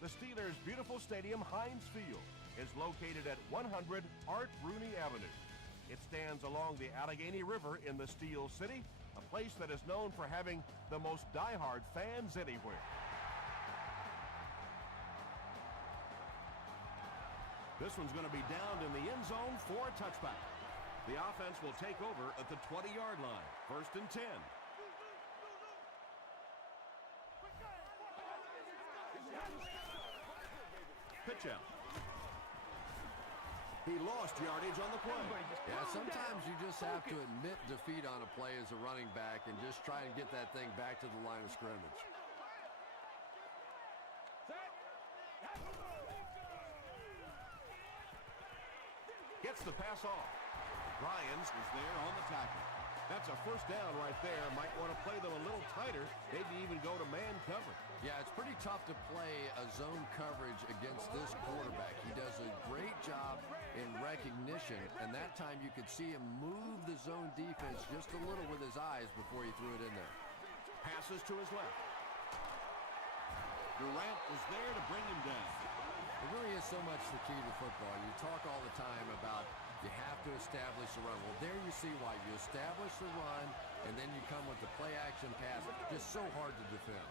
The Steelers' beautiful stadium, Heinz Field, is located at 100 Art Rooney Avenue. It stands along the Allegheny River in the Steel City, a place that is known for having the most diehard fans anywhere. This one's going to be down in the end zone for a touchback. The offense will take over at the 20-yard line, 1st and 10. Pitch out. He lost yardage on the play. Yeah, sometimes you just have to admit defeat on a play as a running back and just try and get that thing back to the line of scrimmage. Gets the pass off. Ryans was there on the tackle. That's a first down right there. Might want to play them a little tighter, maybe even go to man cover. Yeah, it's pretty tough to play a zone coverage against this quarterback. He does a great job in recognition, and that time you could see him move the zone defense just a little with his eyes before he threw it in there. Passes to his left. Durant was there to bring him down. It really is so much the key to football. You talk all the time about you have to establish the run. Well, there you see why. You establish the run, and then you come with the play-action pass. Just so hard to defend.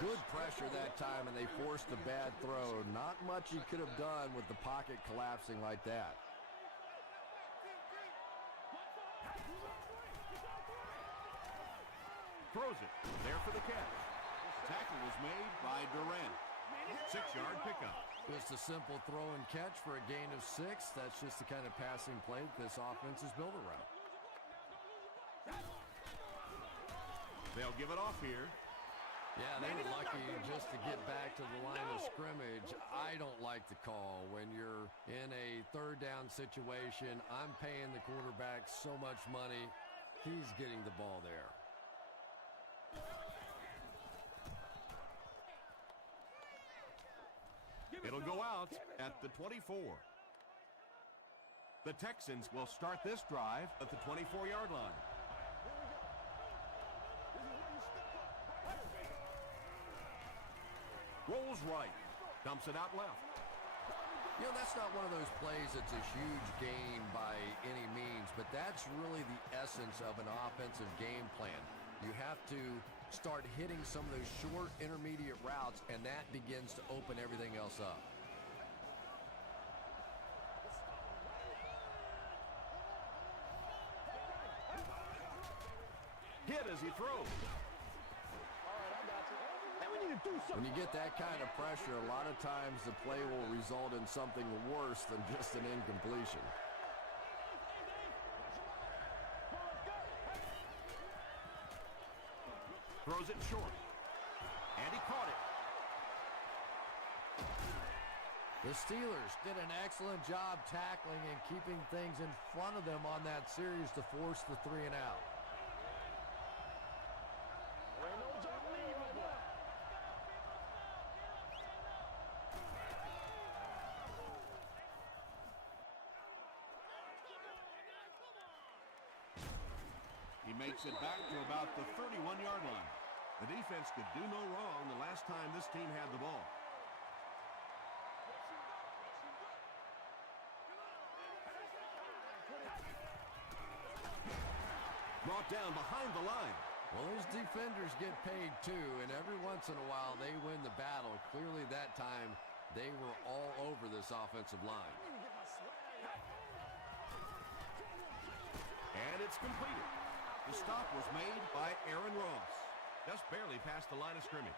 Good pressure that time, and they forced a bad throw. Not much he could have done with the pocket collapsing like that. Throws it. There for the catch. Tackle was made by Durant. 6-yard pickup. Just a simple throw and catch for a gain of 6. That's just the kind of passing play that this offense is built around. They'll give it off here. Yeah, they were lucky just to get back to the line of scrimmage. I don't like the call when you're in a third down situation. I'm paying the quarterback so much money. He's getting the ball there. It'll go out at the 24. The Texans will start this drive at the 24-yard line. Rolls right. Dumps it out left. You know, that's not one of those plays that's a huge gain by any means, but that's really the essence of an offensive game plan. You have to start hitting some of those short intermediate routes, and that begins to open everything else up. Hit as he throws. When you get that kind of pressure, a lot of times the play will result in something worse than just an incompletion. Throws it short. And he caught it. The Steelers did an excellent job tackling and keeping things in front of them on that series to force the 3 and out. He makes it back to about the 31-yard line. The defense could do no wrong the last time this team had the ball. Brought down behind the line. Well, those defenders get paid too, and every once in a while they win the battle. Clearly that time they were all over this offensive line. And it's completed. The stop was made by Aaron Ross. Just barely past the line of scrimmage.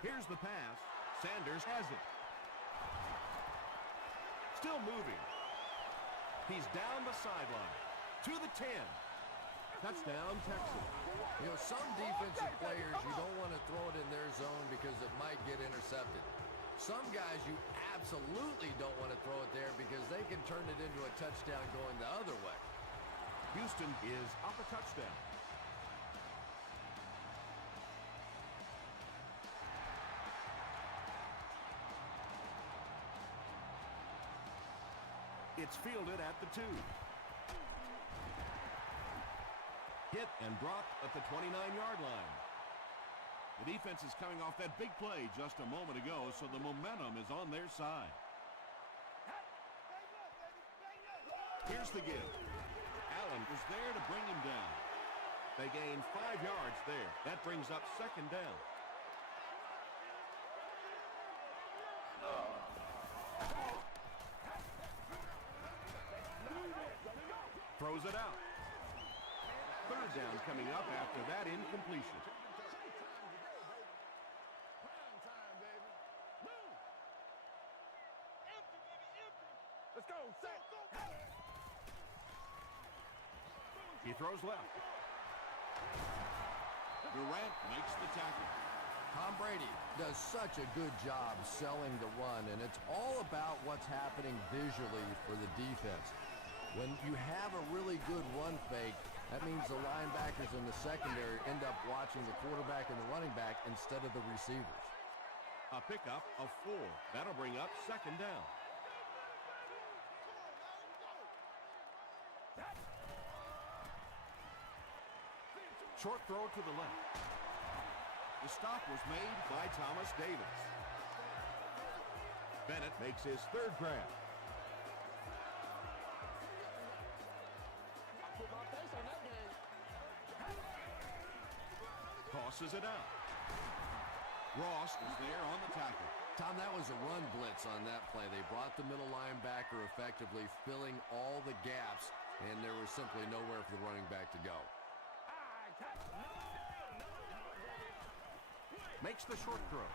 Here's the pass. Sanders has it. Still moving. He's down the sideline. To the 10. Touchdown, Texans. You know, some defensive players, you don't want to throw it in their zone because it might get intercepted. Some guys, you absolutely don't want to throw it there because they can turn it into a touchdown going the other way. Houston is up a touchdown. It's fielded at the 2. Hit and dropped at the 29-yard line. The defense is coming off that big play just a moment ago, so the momentum is on their side. Here's the give. Allen was there to bring him down. They gain 5 yards there. That brings up second down. Throws it out. Third down coming up after that incompletion. Let's go. He throws left. Durant makes the tackle. Tom Brady does such a good job selling the run, and it's all about what's happening visually for the defense. When you have a really good run fake, that means the linebackers in the secondary end up watching the quarterback and the running back instead of the receivers. A pickup of 4. That'll bring up second down. Short throw to the left. The stop was made by Thomas Davis. Bennett makes his third grab. Tosses it out. Ross was there on the tackle. Tom, that was a run blitz on that play. They brought the middle linebacker effectively, filling all the gaps, and there was simply nowhere for the running back to go. Makes the short throw.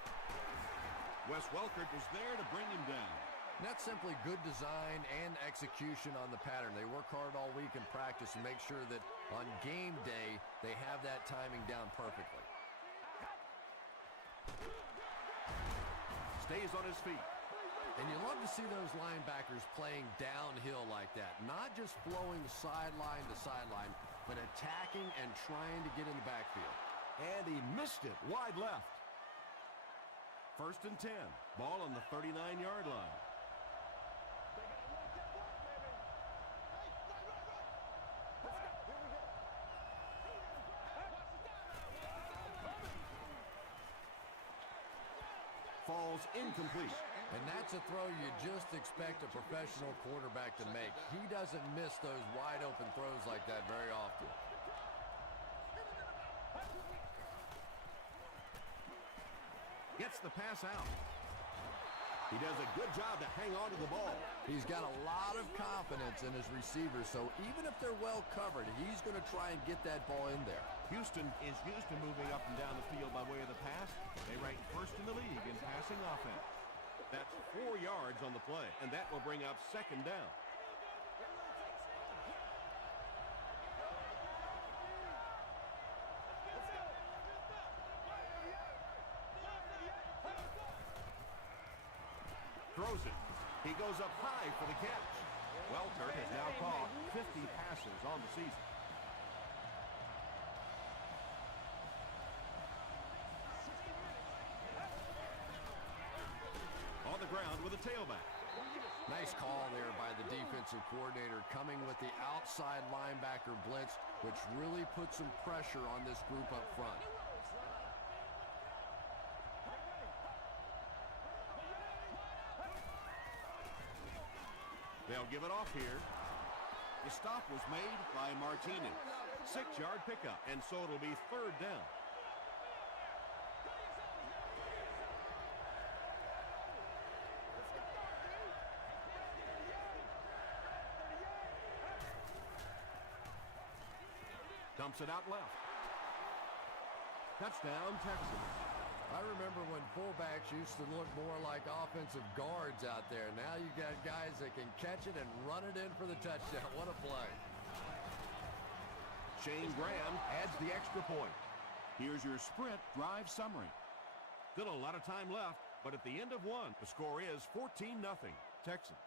Wes Welker was there to bring him down. And that's simply good design and execution on the pattern. They work hard all week in practice and make sure that on game day, they have that timing down perfectly. Stays on his feet. And you love to see those linebackers playing downhill like that. Not just flowing sideline to sideline, but attacking and trying to get in the backfield. And he missed it wide left. First and 10. Ball on the 39-yard line. Falls incomplete. And that's a throw you just expect a professional quarterback to make. He doesn't miss those wide open throws like that very often. Gets the pass out. He does a good job to hang on to the ball. He's got a lot of confidence in his receivers, so even if they're well covered, he's going to try and get that ball in there. Houston is used to moving up and down the field by way of the pass. They rank first in the league in passing offense. That's 4 yards on the play, and that will bring up second down. Throws it. He goes up high for the catch. Welker has now caught 50 passes on the season. On the ground with a tailback. Nice call there by the defensive coordinator, coming with the outside linebacker blitz, which really puts some pressure on this group up front. They'll give it off here. The stop was made by Martinez. 6-yard pickup, and so it'll be third down. Dumps it out left. Touchdown, Texans. I remember when fullbacks used to look more like offensive guards out there. Now you got guys that can catch it and run it in for the touchdown. What a play. Shane Graham adds the extra point. Here's your sprint drive summary. Still a lot of time left, but at the end of one, the score is 14-0 Texans.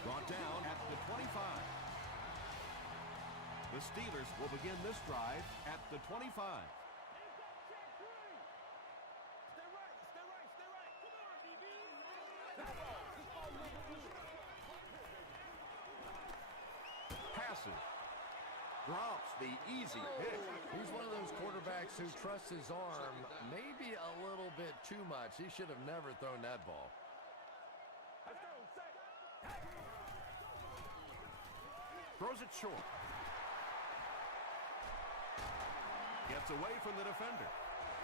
Brought down at the 25. The The Steelers will begin this drive at the 25. Stay right. Stay right. Stay right. Come on, DB. Passes. Drops the easy pick. He's one of those quarterbacks who trusts his arm maybe a little bit too much. He should have never thrown that ball. Let's go. Set. Throws it short. Gets away from the defender.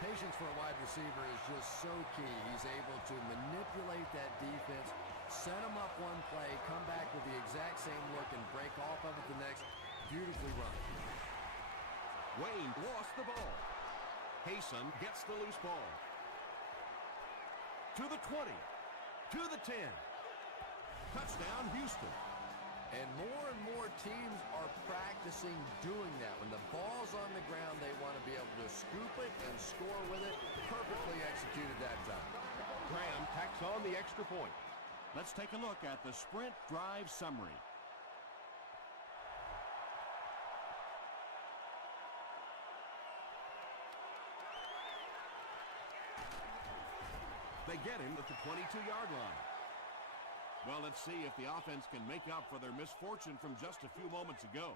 Patience for a wide receiver is just so key. He's able to manipulate that defense, set them up one play, come back with the exact same look, and break off of it the next. Beautifully run. Wayne lost the ball. Hayson gets the loose ball. To the 20. To the 10. Touchdown, Houston. And more teams are practicing doing that. When the ball's on the ground, they want to be able to scoop it and score with it. Perfectly executed that time. Graham tacks on the extra point. Let's take a look at the sprint drive summary. They get him at the 22-yard line. Well, let's see if the offense can make up for their misfortune from just a few moments ago.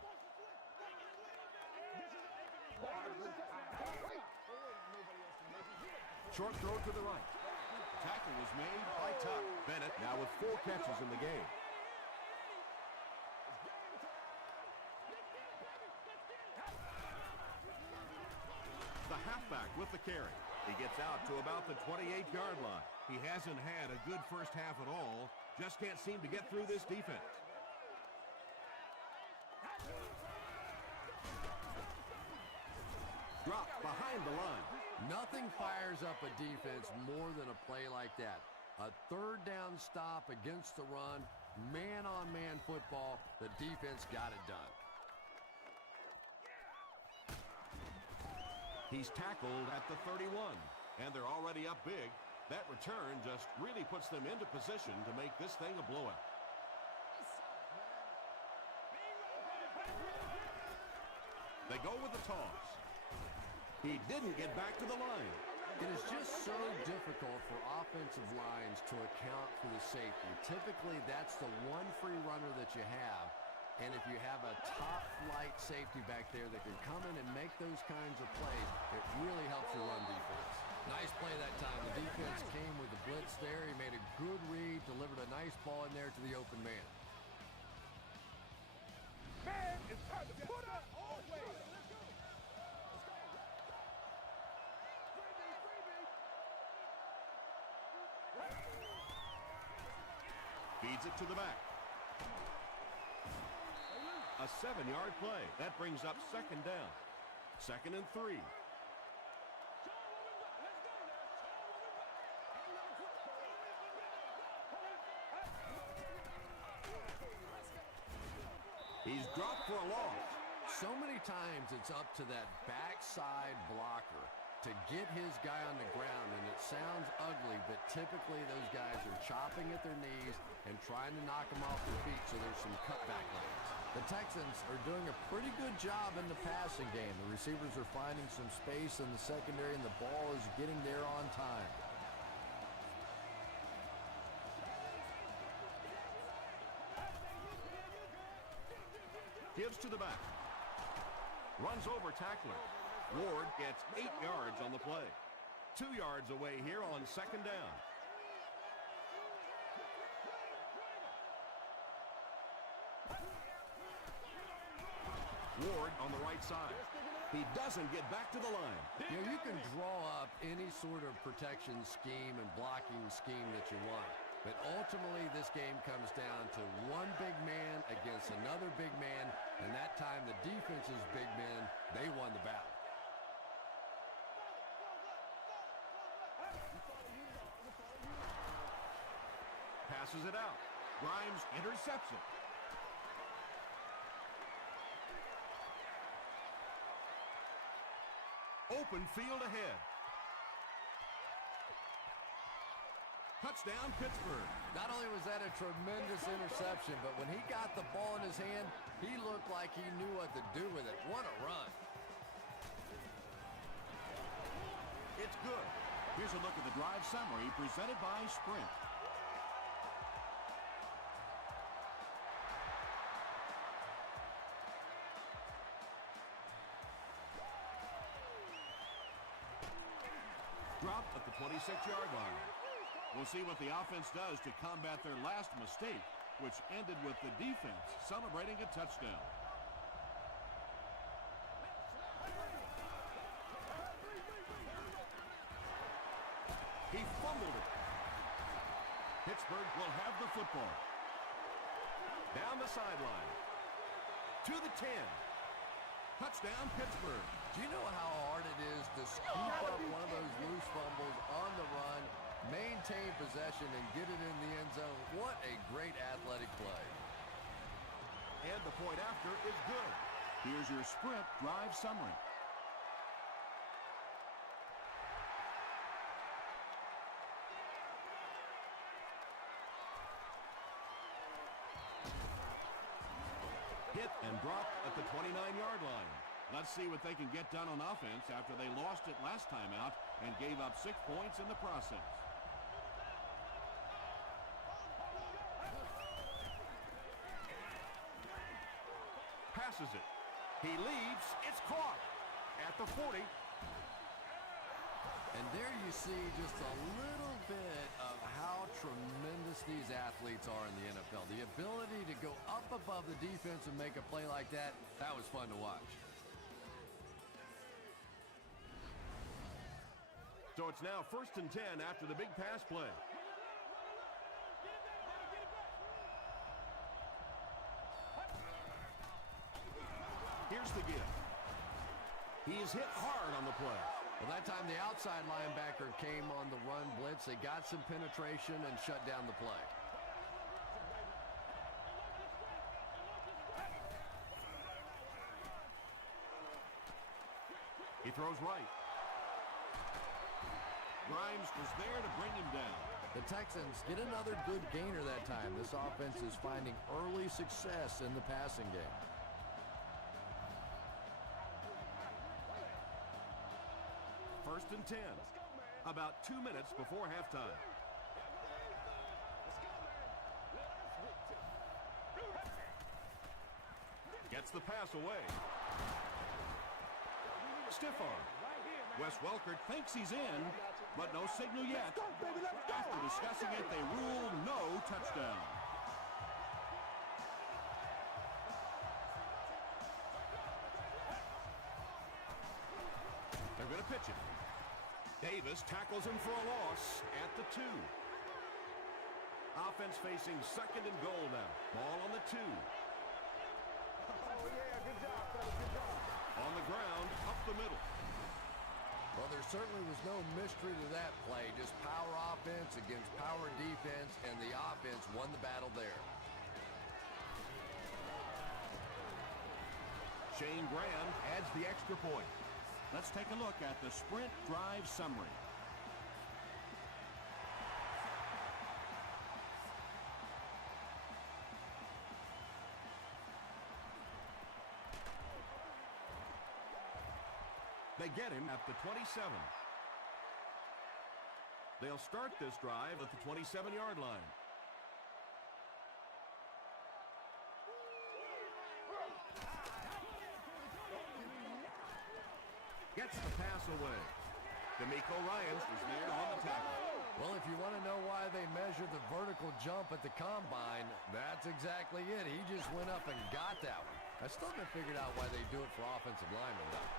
Short throw to the right. Tackle was made by Tuck. Bennett now with 4 catches in the game. The halfback with the carry. He gets out to about the 28-yard line. He hasn't had a good first half at all. Just can't seem to get through this defense. Drop behind the line. Nothing fires up a defense more than a play like that. A third down stop against the run, man-on-man football. The defense got it done. He's tackled at the 31, and they're already up big. That return just really puts them into position to make this thing a blowout. They go with the toss. He didn't get back to the line. It is just so difficult for offensive lines to account for the safety. Typically, that's the one free runner that you have. And if you have a top-flight safety back there that can come in and make those kinds of plays, it really helps your run defense. Nice play that time. The defense came with the blitz there. He made a good read, delivered a nice ball in there to the open man. Man, it's time to put up all way. Let's go. Feeds it to the back. A 7-yard play. That brings up second down. 2nd and 3. He's dropped for a loss. So many times it's up to that backside blocker to get his guy on the ground, and it sounds ugly, but typically those guys are chopping at their knees and trying to knock them off their feet, so there's some cutback lanes. The Texans are doing a pretty good job in the passing game. The receivers are finding some space in the secondary, and the ball is getting there on time. Gives to the back. Runs over tackler. Ward gets 8 yards on the play. 2 yards away here on second down. Ward on the right side. He doesn't get back to the line. You know, you can draw up any sort of protection scheme and blocking scheme that you want. But ultimately, this game comes down to one big man against another big man. And that time, the defense's big men, they won the battle. Passes it out. Grimes intercepts it. Open field ahead. Touchdown, Pittsburgh. Not only was that a tremendous interception, but when he got the ball in his hand, He looked like he knew what to do with it. What a run. It's good. Here's a look at the drive summary presented by Sprint. Dropped at the 26-yard line. We'll see what the offense does to combat their last mistake, which ended with the defense celebrating a touchdown. He fumbled it. Pittsburgh will have the football. Down the sideline. To the 10. Touchdown, Pittsburgh. Do you know how hard it is to scoop up one of those loose fumbles on the run, maintain possession, and get it in the end zone? What a great athletic play. And the point after is good. Here's your Sprint drive summary. Hit and dropped at the 29-yard line. Let's see what they can get done on offense after they lost it last time out and gave up 6 points in the process. Passes it. He leads. It's caught at the 40. And there you see just a little bit of how tremendous these athletes are in the NFL. The ability to go up above the defense and make a play like that, that was fun to watch. So it's now 1st and 10 after the big pass play. Here's the give. He is hit hard on the play. Well, that time the outside linebacker came on the run blitz. They got some penetration and shut down the play. He throws right. Grimes was there to bring him down. The Texans get another good gainer that time. This offense is finding early success in the passing game. First and 10. About 2 minutes before halftime. Gets the pass away. Stiff arm. Wes Welker thinks he's in, but no signal yet. After discussing it, they rule no touchdown. They're going to pitch it. Davis tackles him for a loss at the 2. Offense facing 2nd and goal now. Ball on the 2. Oh, yeah, good job, fellas, good job. On the ground, up the middle. Well, there certainly was no mystery to that play. Just power offense against power defense, and the offense won the battle there. Shane Graham adds the extra point. Let's take a look at the Sprint drive summary. They get him at the 27. They'll start this drive at the 27-yard line. Gets the pass away. D'Amico Ryans is there on the tackle. Well, if you want to know why they measure the vertical jump at the combine, that's exactly it. He just went up and got that one. I still haven't figured out why they do it for offensive linemen, though.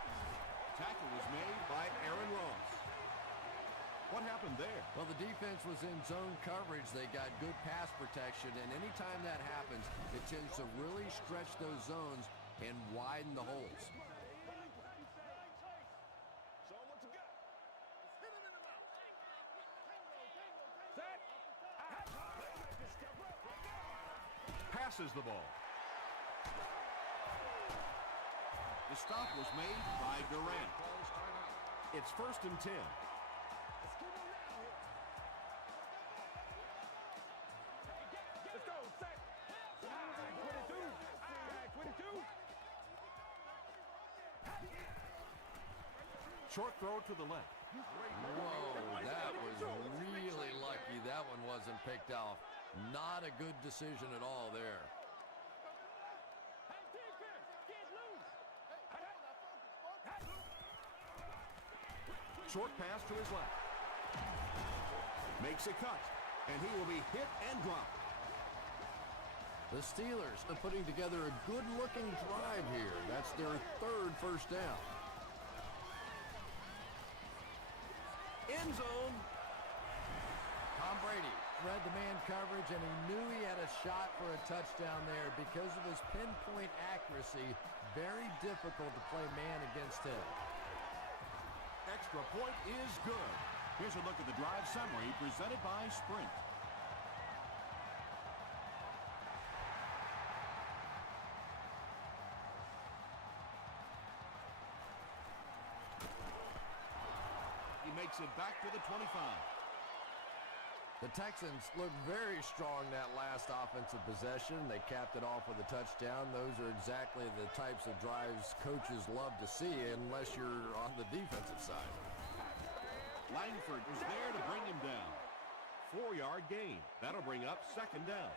Tackle was made by Aaron Ross. What happened there? Well, the defense was in zone coverage. They got good pass protection, and anytime that happens, it tends to really stretch those zones and widen the holes. Passes the ball. The stop was made by Durant. It's 1st and 10. Let's go, set. 22. Short throw to the left. Whoa, that was really lucky that one wasn't picked off. Not a good decision at all there. Short pass to his left. Makes a cut, and he will be hit and dropped. The Steelers are putting together a good-looking drive here. That's their third first down. End zone. Tom Brady read the man coverage, and he knew he had a shot for a touchdown there. Because of his pinpoint accuracy, very difficult to play man against him. Extra point is good. Here's a look at the drive summary presented by Sprint. He makes it back to the 25. The Texans looked very strong that last offensive possession. They capped it off with a touchdown. Those are exactly the types of drives coaches love to see unless you're on the defensive side. Langford was there to bring him down. 4-yard gain. That'll bring up second down.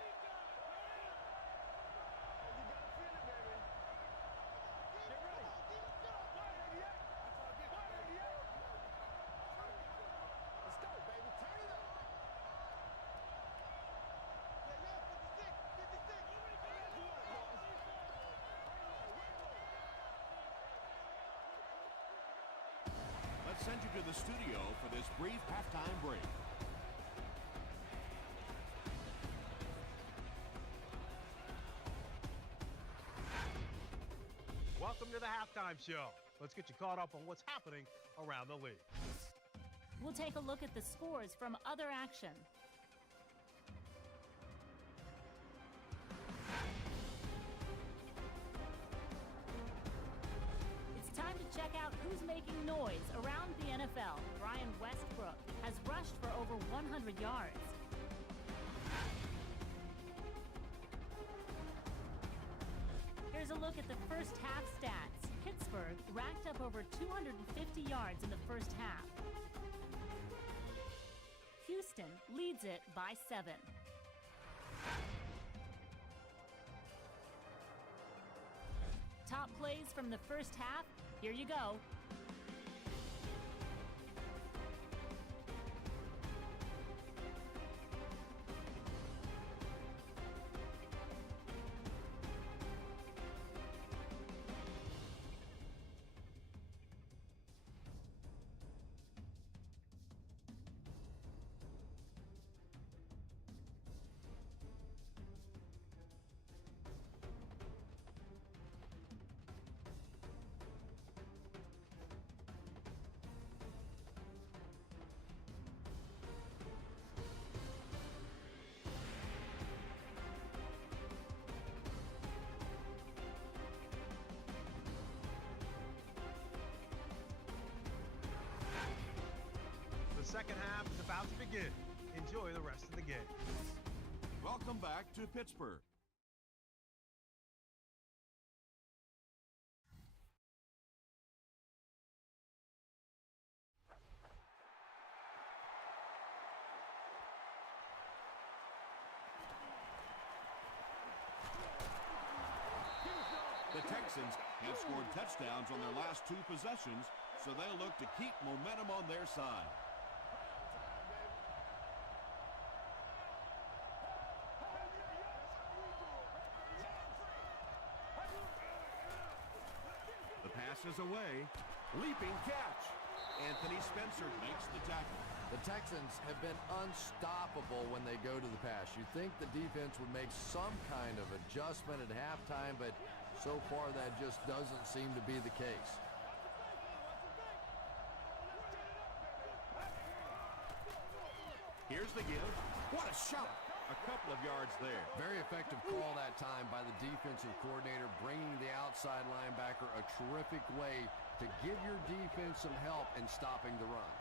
Let's send you to the studio for this brief halftime break. Welcome to the halftime show. Let's get you caught up on what's happening around the league. We'll take a look at the scores from other action. It's time to check out who's making noise around the NFL. Brian Westbrook has rushed for over 100 yards. Here's a look at the first half stats. Pittsburgh racked up over 250 yards in the first half. Houston leads it by 7. Top plays from the first half. Here you go. The second half is about to begin. Enjoy the rest of the game. Welcome back to Pittsburgh. The Texans have scored touchdowns on their last 2 possessions, so they'll look to keep momentum on their side. The pass is away. Leaping catch. Anthony Spencer makes the tackle. The Texans have been unstoppable when they go to the pass. You'd think the defense would make some kind of adjustment at halftime, but so far that just doesn't seem to be the case. Here's the give. What a shot! A couple of yards there. Very effective call that time by the defensive coordinator, bringing the outside linebacker a terrific way to give your defense some help in stopping the run.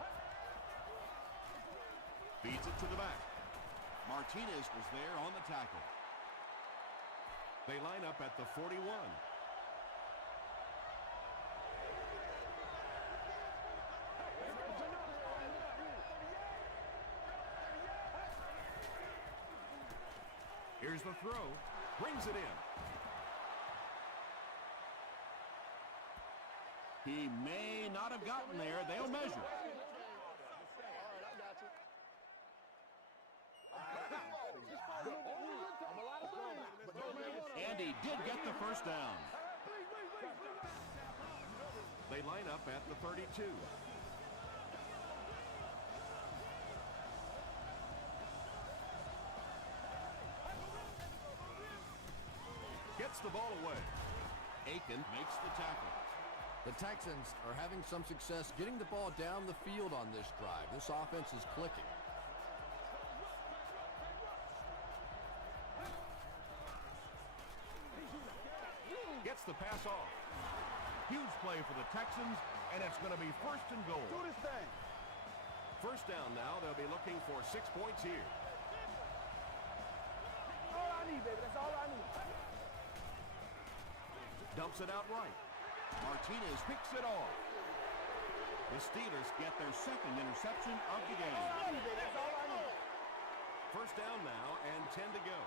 Feeds it to the back. Martinez was there on the tackle. They line up at the 41. Here's the throw. Brings it in. He may not have gotten there. They'll measure. And he did get the first down. They line up at the 32. Gets the ball away. Aiken makes the tackle. The Texans are having some success getting the ball down the field on this drive. This offense is clicking. Gets the pass off. Huge play for the Texans, and it's going to be first and goal. Do this thing. First down now. They'll be looking for 6 points here. All I need, baby. That's all I need. Dumps it out right. Martinez Picks it off. The Steelers get their second interception of the game. All I need, baby. That's all I need. First down now and 10 to go.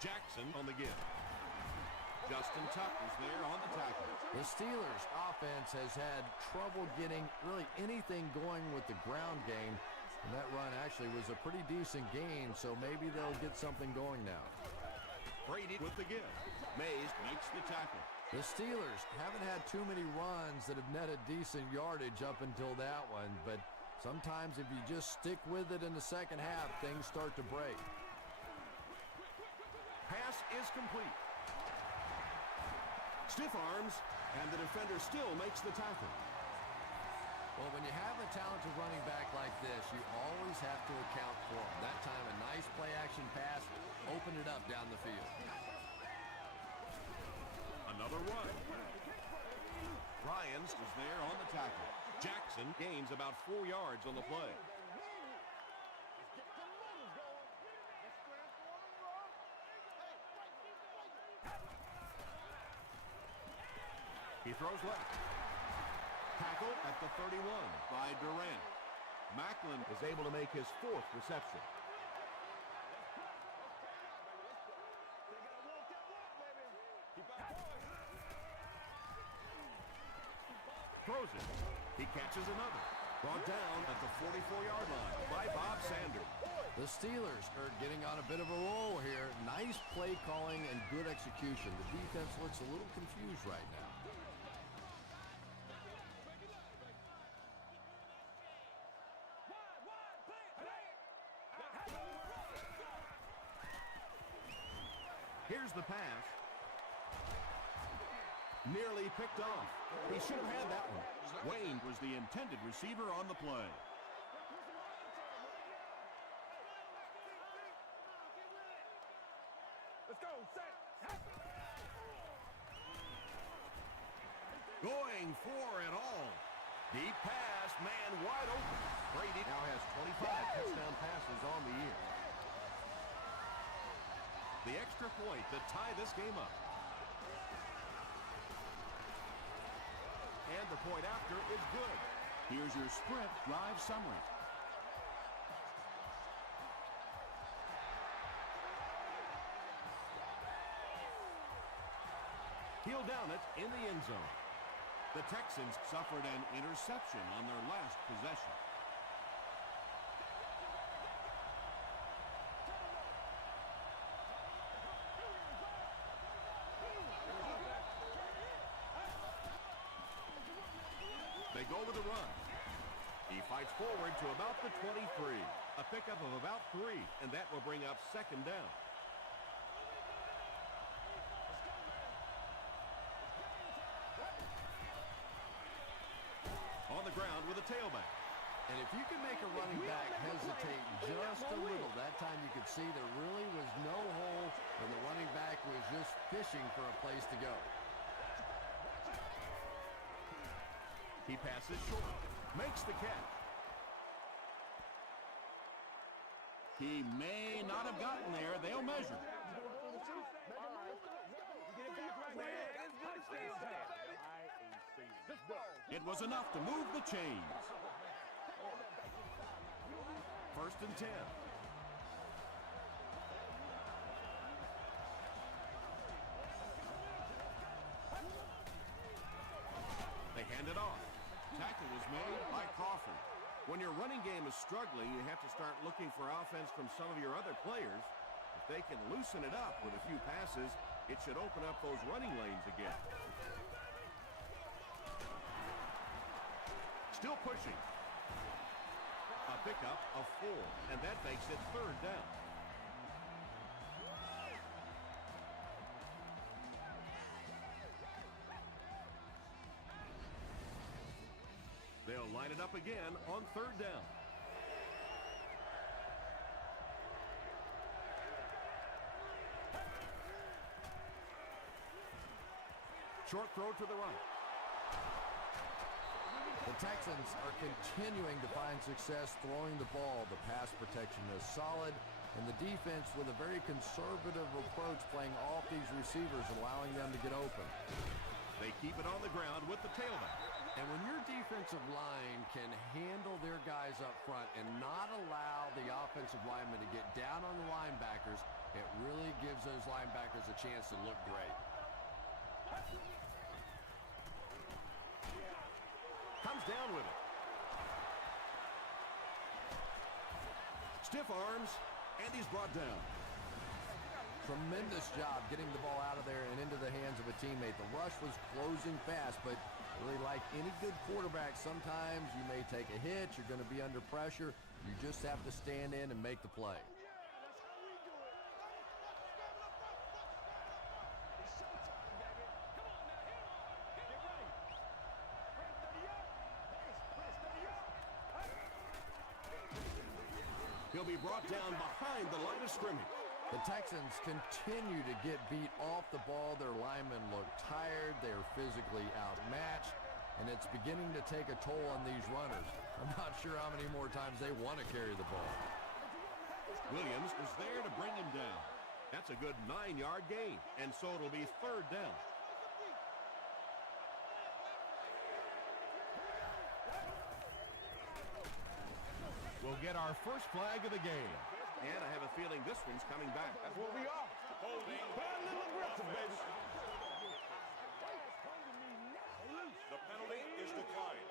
Jackson on the give. Justin Tucker's there on the tackle. The Steelers' offense has had trouble getting really anything going with the ground game. And that run actually was a pretty decent gain, so maybe they'll get something going now. Brady with the give. Mays makes the tackle. The Steelers haven't had too many runs that have netted decent yardage up until that one, but sometimes if you just stick with it in the second half, things start to break. Pass is complete. Stiff arms, and the defender still makes the tackle. Well, when you have a talented running back like this, you always have to account for him. That time, a nice play-action pass opened it up down the field. Another run. Ryans is there on the tackle. Jackson gains about 4 yards on the play. He throws left. Tackle at the 31 By Durant. Macklin is able to make his 4th reception. Throws it. He catches another. Brought down at the 44-yard line by Bob Sanders. The Steelers are getting on a bit of a roll here. Nice play calling and good execution. The defense looks a little confused right now. Here's the pass. Nearly picked off. He should have had that one. Wayne was the intended receiver on the play. Let's go. Set. Going for it all. Deep pass, man wide open. Brady now has 25 touchdown passes on the year. The extra point to tie this game up. And the point after is good. Here's your sprint drive summary. He'll down it in the end zone. The Texans suffered an interception on their last possession. They go with the run. He fights forward to about the 23. A pickup of about 3, and that will bring up second down. On the ground with a tailback. And if you can make a running back hesitate just a little, that time you could see there really was no hole, and the running back was just fishing for a place to go. He passes short. Makes the catch. He may not have gotten there. They'll measure. It It was enough to move the chains. First and 10. They hand it off. Tackle was made by Crawford. When your running game is struggling, you have to start looking for offense from some of your other players. If they can loosen it up with a few passes, it should open up those running lanes again. Still pushing. A pickup of 4, and that makes it third down. They'll line it up again on third down. Short throw to the right. The Texans are continuing to find success throwing the ball. The pass protection is solid, and the defense with a very conservative approach playing off these receivers, allowing them to get open. They keep it on the ground with the tailback. And when your defensive line can handle their guys up front and not allow the offensive linemen to get down on the linebackers, it really gives those linebackers a chance to look great. Comes down with it. Stiff arms, and he's brought down. Tremendous job getting the ball out of there and into the hands of a teammate. The rush was closing fast, but really like any good quarterback, sometimes you may take a hit, you're going to be under pressure. You just have to stand in and make the play. He'll be brought down behind the line of scrimmage. The Texans continue to get beat off the ball. Their linemen look tired. They're physically outmatched, and it's beginning to take a toll on these runners. I'm not sure how many more times they want to carry the ball. Williams is there to bring him down. That's a good 9-yard gain, and so it'll be third down. We'll get our first flag of the game. And I have a feeling this one's coming back. That's what we are. Holding. Play a little aggressive, baby. The penalty is declined.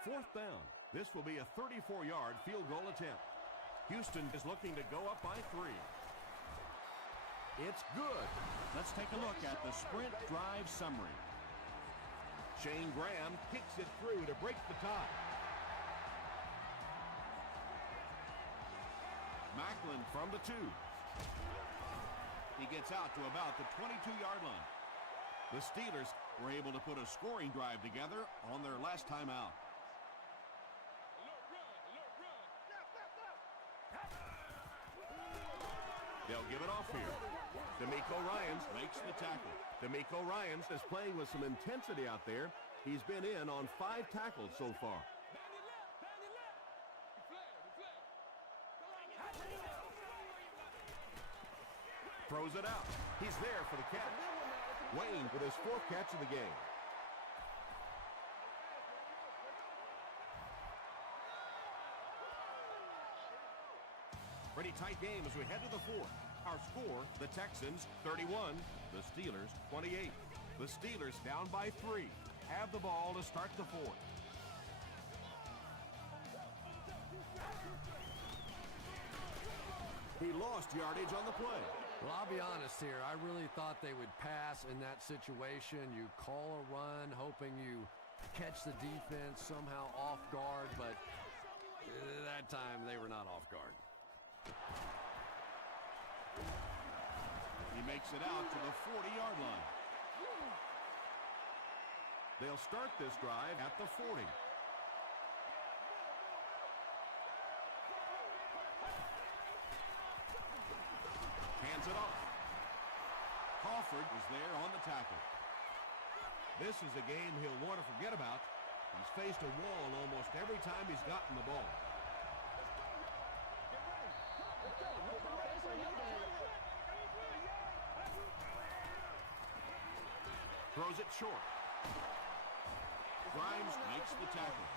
Fourth down. This will be a 34-yard field goal attempt. Houston is looking to go up by 3. It's good. Let's take a look at the sprint drive summary. Shane Graham kicks it through to break the tie. Macklin from the 2. He gets out to about the 22-yard line. The Steelers were able to put a scoring drive together on their last time out. They'll give it off here. D'Amico Ryans makes the tackle. D'Amico Ryans is playing with some intensity out there. He's been in on 5 tackles so far. Throws it out. He's there for the catch. Wayne with his 4th catch of the game. Pretty tight game as we head to the 4th. Our score, the Texans 31, the Steelers 28. The Steelers down by 3. Have the ball to start the 4th. He lost yardage on the play. Well, I'll be honest here. I really thought they would pass in that situation. You call a run, hoping you catch the defense somehow off guard, but that time they were not off guard. He makes it out to the 40-yard line. They'll start this drive at the 40. Hands it off. Crawford is there on the tackle. This is a game he'll want to forget about. He's faced a wall almost every time he's gotten the ball. Throws it short. Grimes makes the tackle.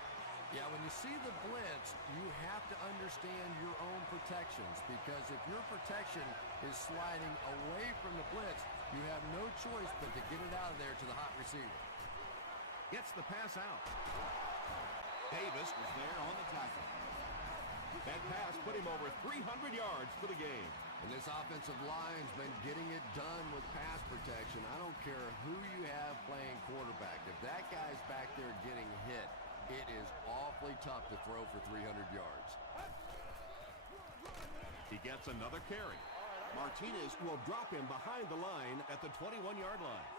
Yeah, when you see the blitz, you have to understand your own protections, because if your protection is sliding away from the blitz, you have no choice but to get it out of there to the hot receiver. Gets the pass out. Davis was there on the tackle. That pass put him over 300 yards for the game. And this offensive line's been getting it done with pass protection. I don't care who you have playing quarterback. If that guy's back there getting hit, it is awfully tough to throw for 300 yards. He gets another carry. Martinez will drop him behind the line at the 21-yard line.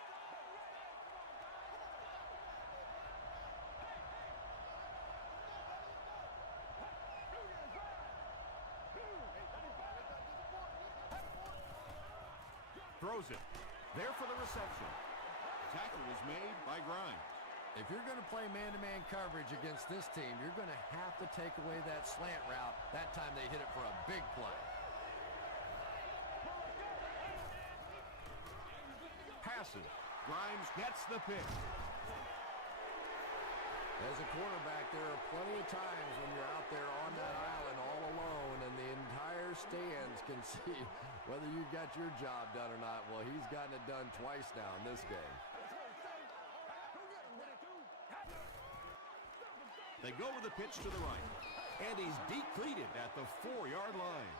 Throws it. There for the reception. Tackle was made by Grimes. If you're going to play man-to-man coverage against this team, you're going to have to take away that slant route. That time they hit it for a big play. Passes. Grimes gets the pick. As a quarterback, there are plenty of times when you're out there on that island all alone and the entire stands can see whether you got your job done or not. Well, he's gotten it done twice now in this game. They go with the pitch to the right. And he's decleated at the 4-yard line.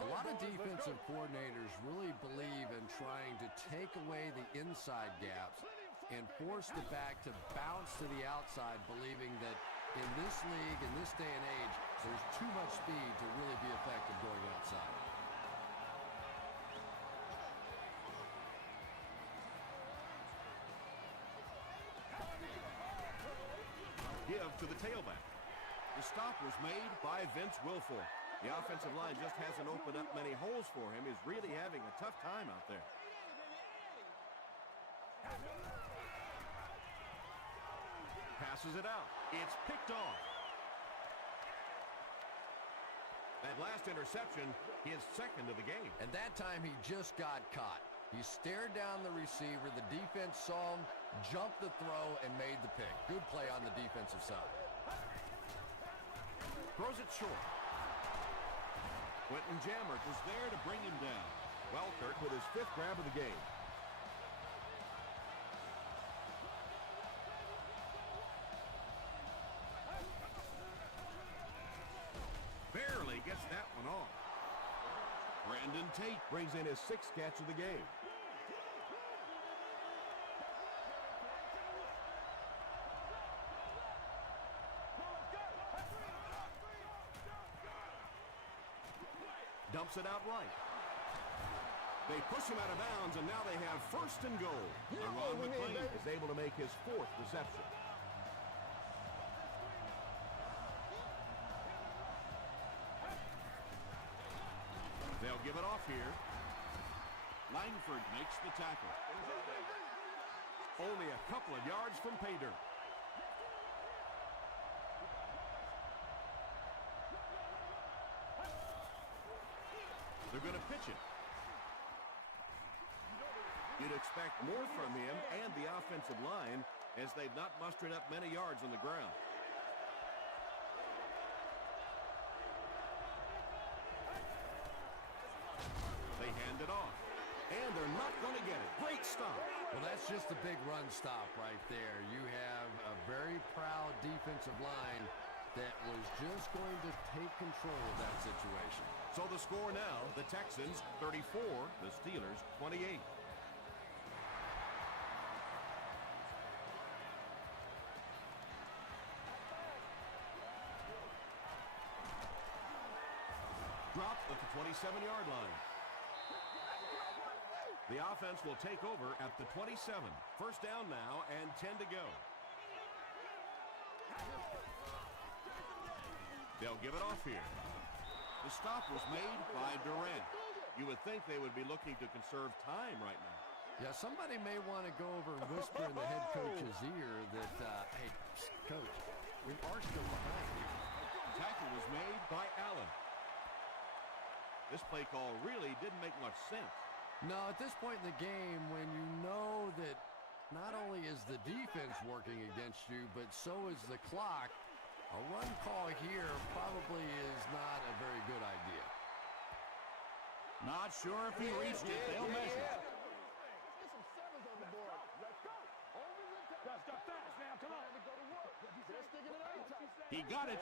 A lot of defensive coordinators really believe in trying to take away the inside gaps and force the back to bounce to the outside, believing that in this league, in this day and age, there's too much speed to really be effective going outside. Give to the tailback. The stop was made by Vince Wilfork. The offensive line just hasn't opened up many holes for him. He's really having a tough time out there. Passes it out. It's picked off. That last interception, his second of the game. And that time he just got caught. He stared down the receiver. The defense saw him, jumped the throw, and made the pick. Good play on the defensive side. Throws it short. Quentin Jammert was there to bring him down. Welkert with his 5th grab of the game. Barely gets that one off. Brandon Tate brings in his 6th catch of the game. Dumps it out right. They push him out of bounds, and now they have 1st and goal. And Ron McClain is able to make his 4th reception. They'll give it off here. Langford makes the tackle. Only a couple of yards from pay dirt. They're going to pitch it. You'd expect more from him and the offensive line, as they've not mustered up many yards on the ground. They hand it off. And they're not going to get it. Great stop. Well, that's just a big run stop right there. You have a very proud defensive line that was just going to take control of that situation. So the score now, the Texans 34, the Steelers 28. Dropped at the 27-yard line. The offense will take over at the 27. 1st down now and 10 to go. They'll give it off here. The stop was made by Durant. You would think they would be looking to conserve time right now. Yeah, somebody may want to go over and whisper in the head coach's ear that, hey, coach, we are still behind here. Tackle was made by Allen. This play call really didn't make much sense. No, at this point in the game, when you know that not only is the defense working against you, but so is the clock, A run call here probably is not a very good idea. Not sure if he reached it. They'll measure. He got it.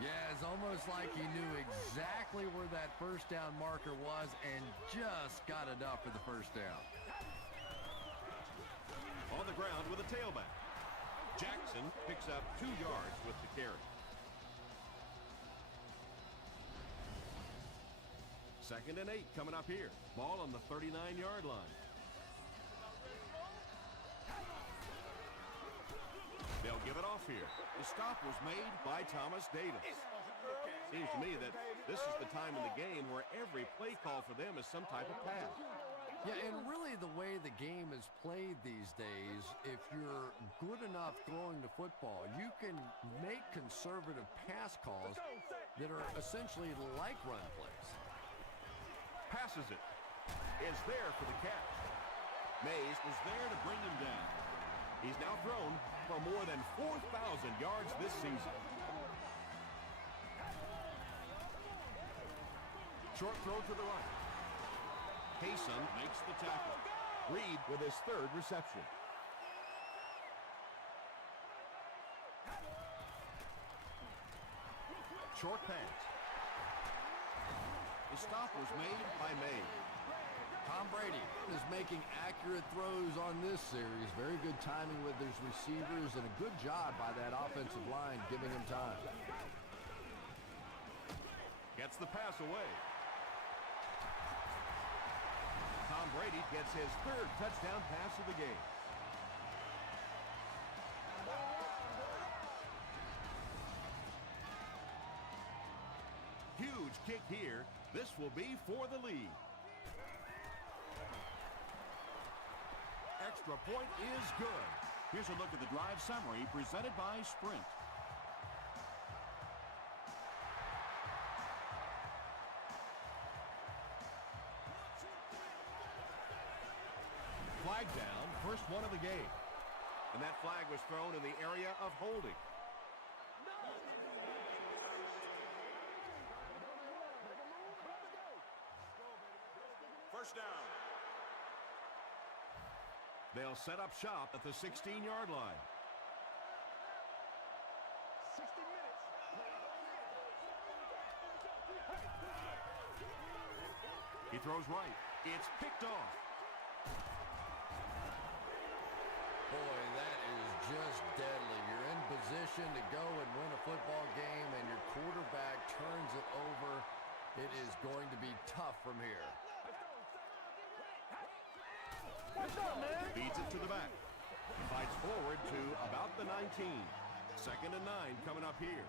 Yeah, it's almost like he knew exactly where that first down marker was and just got enough for the first down. On the ground with a tailback. Jackson picks up 2 yards with the carry. Second and 8 coming up here. Ball on the 39-yard line. They'll give it off here. The stop was made by Thomas Davis. Seems to me that this is the time in the game where every play call for them is some type of pass. Yeah, and really the way the game is played these days, if you're good enough throwing the football, you can make conservative pass calls that are essentially like run plays. Passes it. Is there for the catch. Mays was there to bring him down. He's now thrown for more than 4,000 yards this season. Short throw to the right. Payson makes the tackle. Reed with his 3rd reception. Short pass. The stop was made by Mays. Tom Brady is making accurate throws on this series. Very good timing with his receivers and a good job by that offensive line giving him time. Gets the pass away. Tom Brady gets his 3rd touchdown pass of the game. Huge kick here. This will be for the lead. Extra point is good. Here's a look at the drive summary presented by Sprint. Flag down, first one of the game. And that flag was thrown in the area of holding. First down. They'll set up shop at the 16-yard line. 60 minutes. He throws right. It's picked off. Boy, that is just deadly. You're in position to go and win a football game, and your quarterback turns it over. It is going to be tough from here. Feeds it to the back. Fights forward to about the 19. Second and 9 coming up here.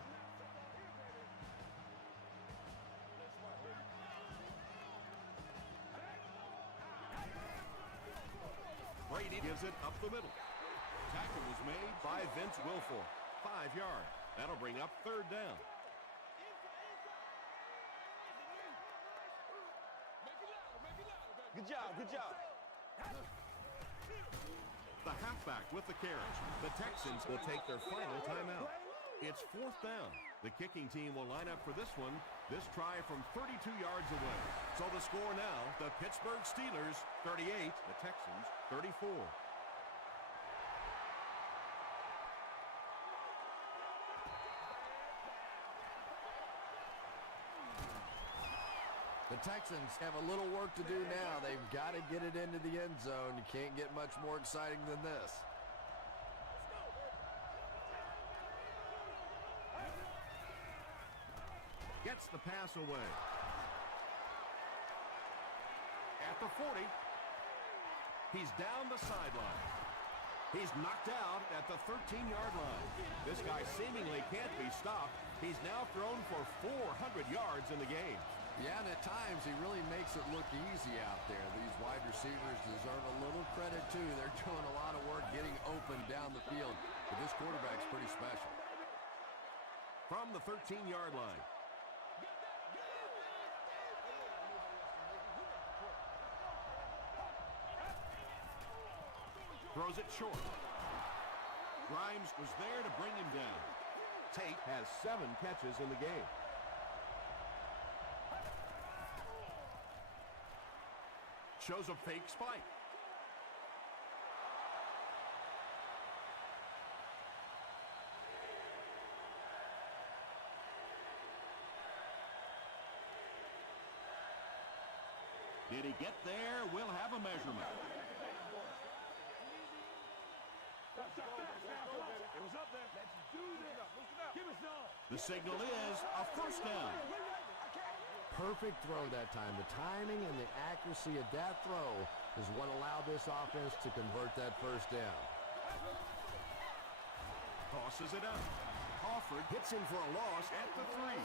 Brady gives it up the middle. Tackle was made by Vince Wilfork. 5 yards. That'll bring up 3rd down. Good job, good job. The halfback with the carry. The Texans will take their final timeout. It's 4th down. The kicking team will line up for this one. This try from 32 yards away. So the score now, the Pittsburgh Steelers 38, the Texans 34. The Texans have a little work to do now. They've got to get it into the end zone. You can't get much more exciting than this. Gets the pass away. At the 40. He's down the sideline. He's knocked out at the 13-yard line. This guy seemingly can't be stopped. He's now thrown for 400 yards in the game. Yeah, and at times he really makes it look easy out there. These wide receivers deserve a little credit, too. They're doing a lot of work getting open down the field. But this quarterback's pretty special. From the 13-yard line. Throws it short. Grimes was there to bring him down. Tate has 7 catches in the game. Shows a fake spike. Did he get there? We'll have a measurement. It was up there. Let's do this. Give us some. The signal is a first down. Perfect throw that time. The timing and the accuracy of that throw is what allowed this offense to convert that first down. Tosses it up. Crawford hits him for a loss at the 3.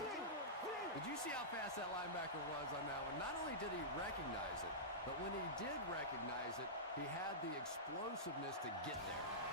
Did you see how fast that linebacker was on that one? Not only did he recognize it, but when he did recognize it, he had the explosiveness to get there.